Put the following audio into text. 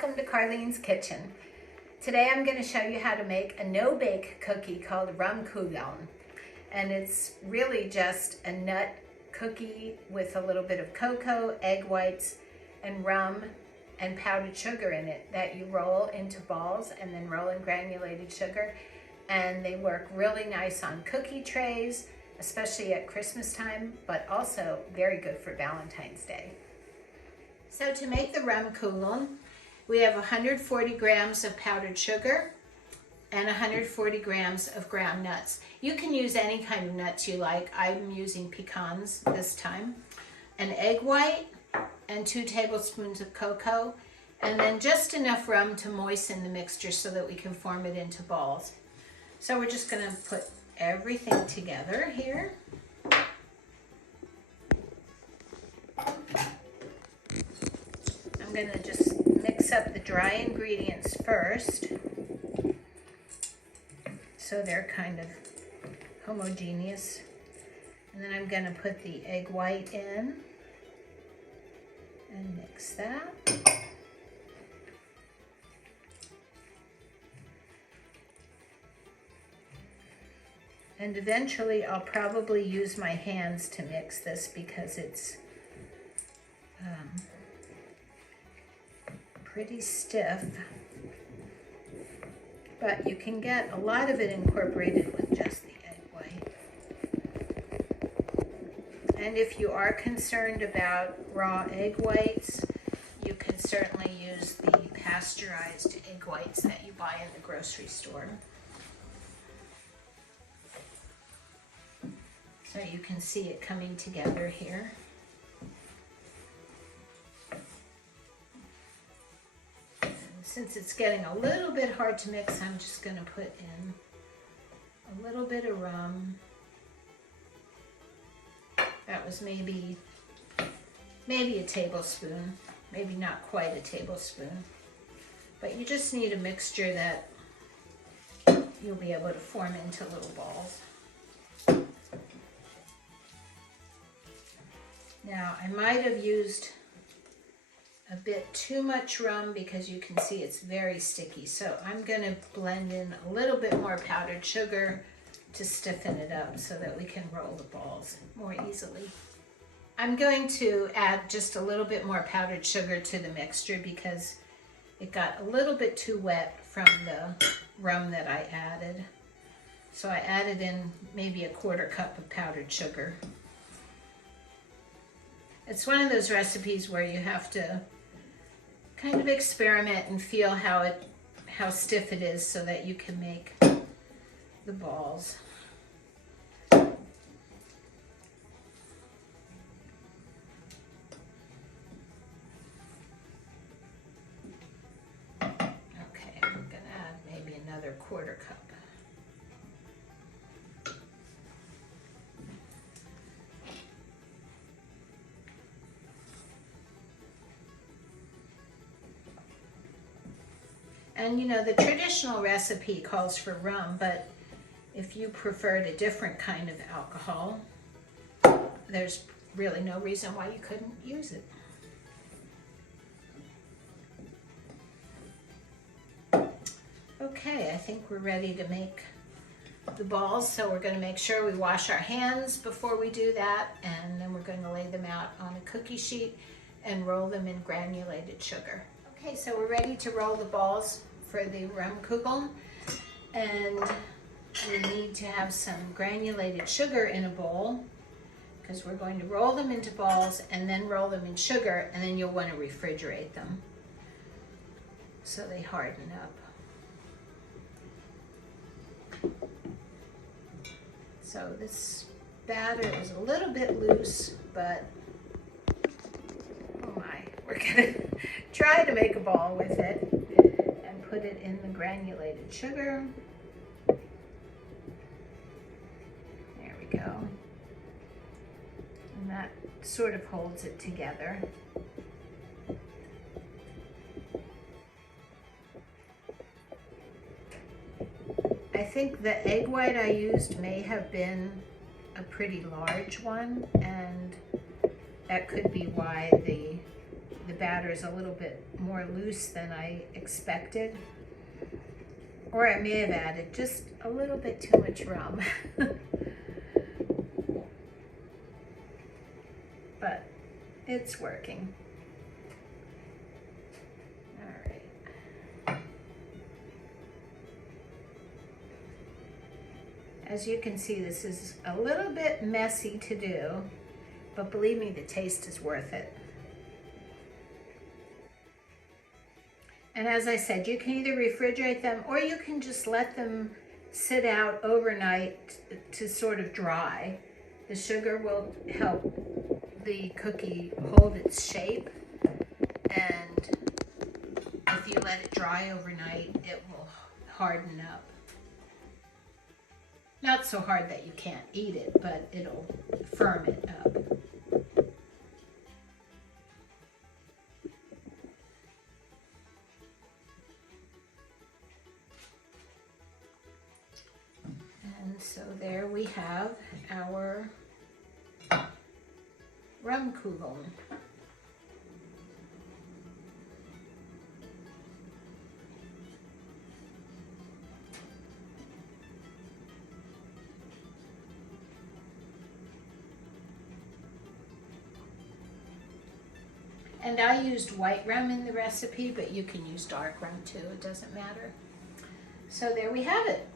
welcome to Karlene's Kitchen. Today I'm going to show you how to make a no-bake cookie called Rumkugeln. And it's really just a nut cookie with a little bit of cocoa, egg whites, and rum and powdered sugar in it that you roll into balls and then roll in granulated sugar. And they work really nice on cookie trays, especially at Christmas time, but also very good for Valentine's Day. So to make the Rumkugeln, we have 140 grams of powdered sugar and 140 grams of ground nuts. You can use any kind of nuts you like. I'm using pecans this time. An egg white and 2 tablespoons of cocoa, and then just enough rum to moisten the mixture so that we can form it into balls. So we're just gonna put everything together here. I'm gonna just mix up the dry ingredients first so they're kind of homogeneous. And then I'm gonna put the egg white in and mix that. And eventually I'll probably use my hands to mix this because it's pretty stiff, but you can get a lot of it incorporated with just the egg white. And if you are concerned about raw egg whites, you can certainly use the pasteurized egg whites that you buy in the grocery store. So you can see it coming together here. Since it's getting a little bit hard to mix, I'm just going to put in a little bit of rum. That was maybe a tablespoon, maybe not quite a tablespoon. But you just need a mixture that you'll be able to form into little balls. Now, I might have used a bit too much rum because you can see it's very sticky. So I'm going to blend in a little bit more powdered sugar to stiffen it up so that we can roll the balls more easily. I'm going to add just a little bit more powdered sugar to the mixture because it got a little bit too wet from the rum that I added. So I added in maybe a 1/4 cup of powdered sugar. It's one of those recipes where you have to kind of experiment and feel how stiff it is so that you can make the balls. Okay, I'm gonna add maybe another 1/4 cup. And you know, the traditional recipe calls for rum, but if you preferred a different kind of alcohol, there's really no reason why you couldn't use it. Okay, I think we're ready to make the balls, so we're going to make sure we wash our hands before we do that, and then we're going to lay them out on a cookie sheet and roll them in granulated sugar. Okay, so we're ready to roll the balls for the Rumkugeln, and we need to have some granulated sugar in a bowl because we're going to roll them into balls and then roll them in sugar, and then you'll want to refrigerate them so they harden up. So this batter is a little bit loose, but oh my, we're gonna try to make a ball with it. Put it in the granulated sugar. There we go. And that sort of holds it together. I think the egg white I used may have been a pretty large one, and that could be why the the batter is a little bit more loose than I expected. Or I may have added just a little bit too much rum. But it's working. All right. As you can see, this is a little bit messy to do, but believe me, the taste is worth it. And as I said, you can either refrigerate them or you can just let them sit out overnight to sort of dry. The sugar will help the cookie hold its shape, and if you let it dry overnight, it will harden up. Not so hard that you can't eat it, but it'll firm it up. And so there we have our Rumkugeln. And I used white rum in the recipe, but you can use dark rum too, it doesn't matter. So there we have it.